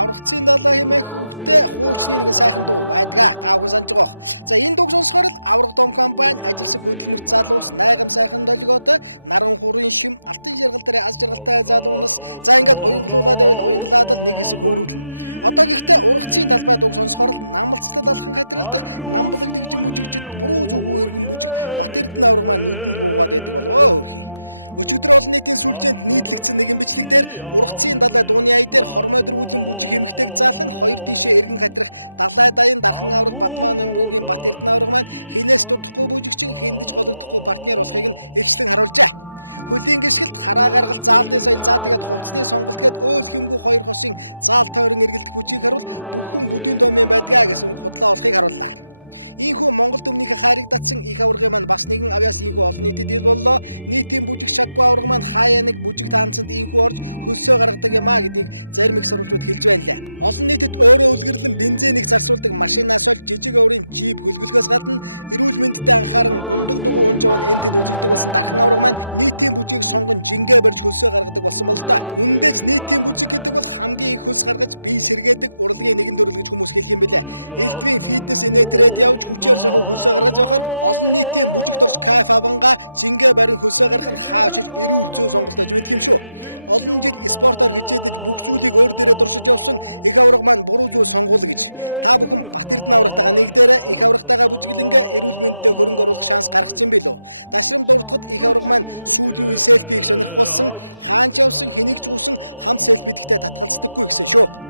Аврагцын далаа хэмээх үгтэй хуучны нэгэн сайхан дуу байдгаа. Та бүхэн санаж байгаа. За энэ дууг сонсохоор л Авраг том компани ажилсаг хөдөлмөрт залуус найгам сайхан долгиотой наран хурын шим алтан жаргал дээр аз жаргалтай залуунаас за ингээд уянгалуулаад байвал уянгалаад л нэг хэсэг хөврүүлнэ. Одоо гэхдээ ургацын талбай дууг сонсохоор л намалцлал алхан хатрилдах намблаг дэгжин бүжигчд буруу зүгүү эргэн бүжиг Бат Эрдэнэ авраг маань нүдэнд буугаад байдаг болов хөрхий. Өчигдөр олон нийтийн сүлжээнд нийтлэгдсэн нэгэн бичлэг дээр ургацын далай дууны ая дээр хормой дөрвүүлэн бүжиг эмхтэйг заалан хоёр тишээ эргэн хатрах далай даян дархан авраг Батман Намбугийн Бат Эрдэнэ авраг маань хинээс дутхгүй бүжигчин хэндэж гологдохгүй партнер болохыг нь эрхчлэн харуулжээ. Хөлийн гიშгэлт хараа гаргалт заалны соёл заа тэгээд хувцсны сонголт гээд өөл хэмгүү хоёр хосын заал тойрон эргэлдэх бүжгийг харуул бүхэн бүдүүн домын байдгаа гэсэн худлаа болохыг харууллаа. Ийхүү Монгол төмнийхээ хайрыг татсан их аврагын маань бас нэгэн авьяас ийхүү олон нийтэд ил боллоо. Нийтийн бүжиг шаггүй авраг маань хаяа нэг бүжиг таансанд ийхүү орж хөлсөө гаргадаг юмаа гэдгийг зарим их сурвалжууд хэлж байна лээ. Олон нийтэд өөрөө үлгэрлэн бензинийг зарцуулдаг машинаас олж жижиг аврын жип хөлгөлгөөс гадна эрүүл мэндэд анхааран ундаг дугуй унжавн энэ тэнд үзэгдэг болсон дархан авраг маань нийтийн бүжгийг сонгон жингээ барьж хөлсөө гаргадаг болсон бол та. Үндэ ч нийтийн бүжиг гэдэг бол хамгийн их хөлс гаргаж бие сэргээдэг урлагийн нэгэн төрөл гэж хүмүүс хэлэх юм билээ. Элдвийн фитнес инээтэрэд явж хүчээр жагуу хөлсөө гаргаж байхаар олон нийтийн бүжигт орж кайф аванга жингээ барин хөлсөө гаргах нь хаашиж эрүүл зүй сонголт гэж мэдх юм шүү. Олон жил спортоор хичээдэж бүх зүйлийг өөр дээрээ дуршиж явсан их авраг маань буруу зүйл сонгуул гэж. Та бүхэн Бат Эрдэнэ аврагтайгаа нэгдээрээ их аврагтайгаа бүжиглэнгээ эрүүл мэндэд хөрөнгө оруулах шанс гаргах юм билүү. Дашрам дуртахад их авраг маань сүүлийн үе селфиг сонирхолсон хаанч явсан хэнийг ч гуйсан хамт селфи идэхтэй татгалздаггүй гэсэн шүү.